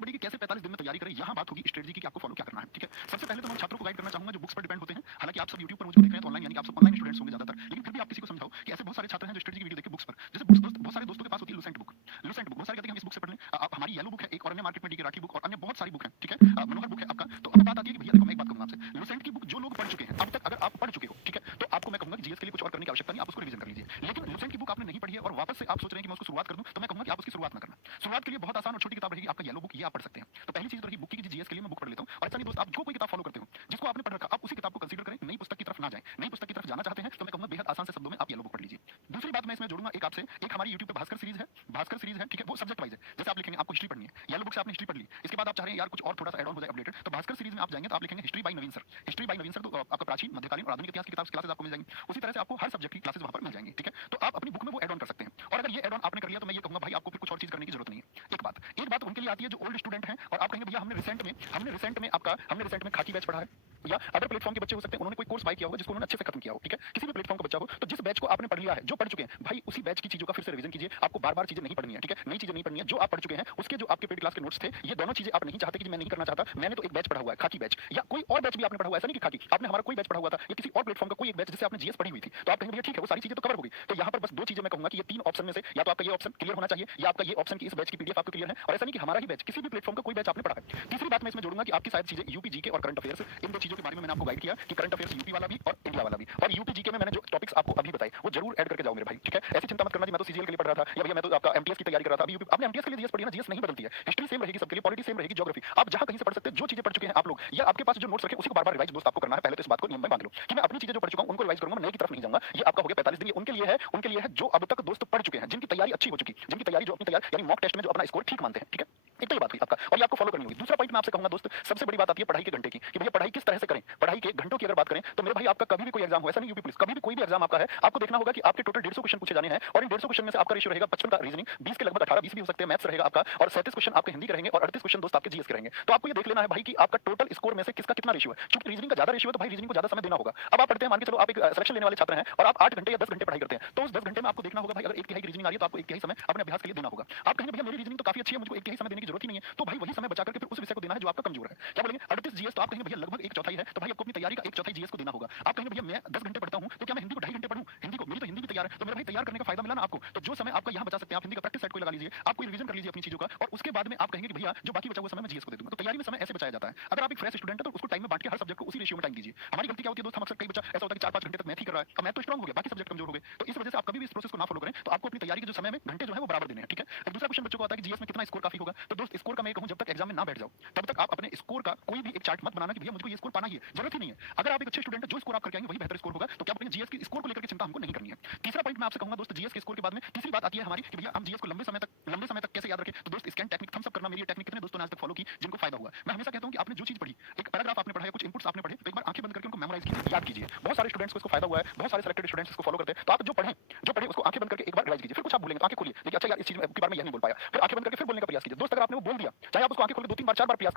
सबसे बड़ी कि कैसे 45 दिन में तैयारी करें, यहाँ बात होगी स्ट्रेटजी की कि आपको फॉलो क्या करना है, ठीक है। सबसे पहले तो मैं छात्रों को गाइड करना चाहूंगा जो बुक्स पर डिपेंड होते हैं। हालांकि आप सब यूट्यूब पर मुझे देख रहे हैं तो ऑनलाइन, यानी कि आप सब ऑनलाइन स्टूडेंट्स होंगे ज्यादातर, लेकिन फिर भी आप किसी को समझाओ कि ऐसे बहुत सारे छात्र हैं जो स्ट्रेटजी की वीडियो देख के बुक्स पर, जैसे बुक्स दोस्त बहुत सारे दोस्तों के पास होती है लुसेंट बुक। लुसेंट बुक बहुत सारे कहते हैं हम इस बुक से पढ़ लें। आप हमारी येलो बुक है एक, और अन्य मार्केट में डीके राठी बुक और अन्य बहुत सारी बुक है, ठीक है। मनोहर बुक है आपका। तो अब बात आती है कि भैया देखो मैं एक बात कहूंगा आपसे, लुसेंट की बुक जो लोग पढ़ चुके हैं अब तक, अगर आप पढ़ चुके हो, ठीक है, तो आपको मैं कहूंगा कि जीएस के लिए कुछ और करने की आवश्यकता नहीं, आप उसको रिवीजन कर लीजिए। लेकिन लुसेंट की बुक आपने नहीं पढ़ी है और वापस से आप सोच रहे हैं कि मैं उसको शुरुआत कर दूं, तो मैं कहूंगा कि आप उसकी शुरुआत ना करना। शुरुआत के लिए बहुत आसान और छोटी किताब रहेगी आपका येलो बुक, ये आप पढ़ सकते हैं। तो पहली चीज तो रही बुक की जीएस के लिए मैं बुक पढ़ लेता हूं। और ऐसा नहीं दोस्त, आप जो कोई किताब फॉलो करते हो जिसको आपने पढ़ रखा, आप उसी किताब को कंसीडर करें, नई पुस्तक की तरफ ना जाएं। नई पुस्तक की तरफ जाना चाहते हैं तो मैं कहूंगा बेहद आसान से शब्दों में आप येलो बुक पढ़ लीजिए। दूसरी बात मैं इसमें जोड़ूंगा एक आपसे, एक हमारी यूट्यूब पे भास्कर सीरीज है, भास्कर सीरीज है, ठीक है, वो सब्जेक्ट वाइज है। जैसे आप लिखेंगे आपको हिस्ट्री पढ़नी है, येलो बुक से आपने हिस्ट्री पढ़ ली, इसके बाद आप चाह रहे हैं यार कुछ और थोड़ा सा एड ऑन हो जाए, अपडेटेड, तो भास्कर सीरीज में आप जाएंगे तो आप लिखेंगे history by Naveen sir. History by Naveen sir तो आपका प्राचीन, मध्यकालीन और आधुनिक इतिहास की क्लासेस आपको मिल जाएंगी। उसी तरह से आपको हर सब्जेक्ट की क्लासेस वहां पर मिल जाएंगी, ठीक है। तो आप अपनी बुक में वो एड ऑन कर सकते हैं। और अगर ये एड ऑन आपने कर लिया तो मैं ये कहूंगा भाई आपको फिर कुछ और चीज करने की जरूरत नहीं है। एक बात उनके लिए आती है जो ओल्ड स्टूडेंट हैं और आप कहेंगे भैया हमने रिसेंट में खाकी बैच पढ़ा है, या अदर प्लेटफॉर्म के बच्चे हो सकते हैं उन्होंने कोई कोर्स बाय किया होगा जिसको उन्होंने अच्छे से खत्म किया हो, ठीक है। किसी भी प्लेटफॉर्म का बच्चा हो तो जिस बैच को आपने पढ़ लिया है, जो पढ़ चुके हैं भाई, उसी बैच की चीजों का फिर से रिवीजन कीजिए। आपको बार-बार चीजें नहीं पढ़नी है, ठीक है, नई चीजें नहीं पढ़नी है। जो आप पढ़ चुके हैं उसके जो आपके पेड क्लास के नोट्स थे, ये दोनों चीजें आप नहीं चाहते कि मैं नहीं करना चाहता, मैंने तो एक बैच पढ़ा हुआ है खाकी बैच, या कोई और बैच भी आपने पढ़ा हुआ है, ऐसा नहीं कि खाकी आपने हमारा कोई बैच पढ़ा हुआ था या किसी और प्लेटफॉर्म का कोई एक बैच जिससे आपने जीएस पढ़ी हुई थी, तो आप कहेंगे भैया ठीक है वो सारी चीजें तो कवर हो गई। तो यहाँ पर बस दो चीजें मैं कहूंगा कि ये तीन ऑप्शन में से या तो आपका ये ऑप्शन क्लियर होना चाहिए या आपका ये ऑप्शन कि इस बैच की पीडीएफ आपको क्लियर है, और ऐसा नहीं कि हमारा ही बैच, किसी भी प्लेटफॉर्म का कोई बैच आपने पढ़ा है। तीसरी बात मैं इसमें जोड़ूंगा कि आपकी शायद चीजें यूपी जीके और करंट अफेयर्स, इन दो चीजों के बारे में मैंने आपको गाइड किया कि करंट अफेयर्स यूपी वाला भी और इंडिया वाला भी, और यूपी जीके में मैंने जो टॉपिक्स आपको अभी बताए वो जरूर ऐड करके जाओ मेरे भाई, ठीक है। ऐसी चिंता मत करना जी मैं तो सीजीएल के लिए पढ़ रहा था या भैया मैं तो आपका एमटीएस की तैयारी कर रहा था। अभी यूपी आपने एमटीएस के लिए जीएस पढ़ी है ना, जीएस नहीं बदलती है, हिस्ट्री सेम रहेगी सबके लिए, पॉलिटी सेम रहेगी, ज्योग्राफी आप जहां कहीं से पढ़ सकते हैं। जो चीजें पढ़ चुके हैं आप लोग या आपके पास जो नोट्स रखे उसी को बार-बार रिवाइज दोस्त आपको करना है। पहले तो इस बात को नियम में बांध लो कि मैं अपनी चीजें जो पढ़ चुका हूं उनको रिवाइज करूंगा, मैं नई की तरफ नहीं जाऊंगा। ये आपका हो गया 45 दिन, ये उनके लिए है जो अब तक दोस्त पढ़ चुके हैं, जिनकी तैयारी अच्छी हो चुकी, जिनकी तैयारी जो अपनी तैयारी यानी मॉक टेस्ट में जो अपना स्कोर ठीक मानते हैं, ठीक है। एक तो ये बात हुई आपका, और ये आपको फॉलो करनी होगी। दूसरा पॉइंट मैं आपसे कहूंगा दोस्त, सबसे बड़ी बात आती है पढ़ाई के घंटे की कि भैया पढ़ाई किस तरह से करें। पढ़ाई के घंटों की अगर बात करें तो मेरे भाई आपका कभी भी कोई एग्जाम हो, ऐसा नहीं यूपी पुलिस, कभी भी कोई भी एग्जाम आपका है, आपको देखना होगा कि आपके टोटल 150 क्वेश्चन पूछे जाने हैं और इन 150 क्वेश्चन में से आपका रेशियो रहेगा 55 का रीजनिंग, 20 के लगभग 18-20 भी हो सकते हैं मैथ्स रहेगा आपका, और 37 क्वेश्चन आपके हिंदी के रहेंगे और 38 क्वेश्चन दोस्त आपके जीएस के रहेंगे। तो आपको ये देख लेना है भाई कि आपका टोटल स्कोर में से किसका कितना रेशियो है। क्योंकि रीजनिंग का ज्यादा रेशियो है तो भाई रीजनिंग को ज्यादा समय देना होगा। अब आप पढ़ते हैं, मान के चलो आप एक सिलेक्शन लेने वाले छात्र हैं और आप 8 घंटे या 10 घंटे पढ़ाई करते हैं, तो उस 10 घंटे में आपको देखना होगा भाई अगर एक तिहाई रीजनिंग आ रही है तो आपको एक तिहाई समय अपने अभ्यास के लिए देना होगा। आप कहेंगे भैया मेरी रीजनिंग तो काफी अच्छी है, मुझको एक तिहाई समय देने की जरूरत ही नहीं है, तो भाई वही समय बचा करके फिर उस विषय को देना है जो आपका कमजोर है। क्या बोलेंगे 38 जीएस, तो आप कहेंगे भैया लगभग एक चौथाई है, तो भाई आपको अपनी तैयारी का एक चौथाई जीएस को देना होगा। आप कहेंगे भैया मैं 10 घंटे पढ़ता हूं तो क्या मैं हिंदी को 2.5 घंटे पढ़ूं, हिंदी को मेरी तो हिंदी भी तैयार है, तो मेरे भाई तैयार करने का फायदा मिला ना आपको। तो जो समय आपका यहां बचा सकते हैं आप हिंदी का प्रैक्टिस सेट को लगा लीजिए, आप कोई रिवीजन कर लीजिए अपनी चीजों का, और उसके बाद में आप कहेंगे कि भैया जो बाकी बचा हुआ समय मैं जीएस को दे दूंगा। तो तैयारी में समय ऐसे बचाया जाता है। अगर आप एक फ्रेश स्टूडेंट है तो उसको टाइम में बांट के हर सब्जेक्ट को उसी रेशियो में टाइम दीजिए। हमारी गलती क्या होती है दोस्त, हम अक्सर कई बच्चा ऐसा होता है कि 4-5 घंटे तक मैथ ही कर रहा है, अब मैथ तो स्ट्रांग हो गया, बाकी सब्जेक्ट कमजोर हो गए। तो इस वजह से आप कभी भी इस प्रोसेस को ना फॉलो करें, तो आपको अपनी तैयारी के जो समय में घंटे जो है वो बराबर देने हैं, ठीक है। अब दूसरा क्वेश्चन बच्चों को आता है कि जीएस में कितना स्कोर काफी होगा, तो दोस्त स्कोर का मैं कहूं जब तक एग्जाम में ना बैठ जाओ तब तक आप अपने स्कोर का कोई भी एक चार्ट मत बनाना कि भैया मुझको ये स्कोर पाना ही है, जरूरत ही नहीं है। अगर आप एक अच्छे स्टूडेंट है, जो स्कोर आप करके आएंगे वही बेहतर स्कोर होगा, तो क्या बोलेंगे जीएस की स्कोर को लेकर के चिंता हमको नहीं करनी है। तीसरा पॉइंट मैं आपसे कहूंगा दोस्त, जीएस के स्कोर के बाद में तीसरी बात आती है हमारी कि भैया हम जीएस को लंबे समय तक कैसे याद रखें। तो दोस्त स्कैन टेक्निक, थम्स अप करना, मेरी टेक्निक कितने दोस्तों ने आज तक फॉलो की जिनको फायदा हुआ। मैं हमेशा कहता हूं कि आपने जो चीज पढ़ी, एक पैराग्राफ आपने पढ़ा है, कुछ इनपुट्स आपने पढ़े, तो एक बार आंखें बंद करके उनको मेमोराइज कीजिए, याद कीजिए। बहुत सारे स्टूडेंट्स को इसको फायदा हुआ है, बहुत सारे सिलेक्टेड स्टूडेंट्स इसको फॉलो करते हैं। तो आप जो पढ़े उसको आंखें बंद करके एक बार रिवाइज कीजिए, फिर कुछ आप भूलेंगे तो आंखें खोलिए, देखिए अच्छा यार इस चीज के बारे में यह नहीं बोल पाया, फिर आंखें बंद करके फिर बोलने का प्रयास कीजिए। दोस्त अगर आपने वो बोल दिया, चाहे आप उसको आंखें खोल के 2-3 बार 4 बार प्रयास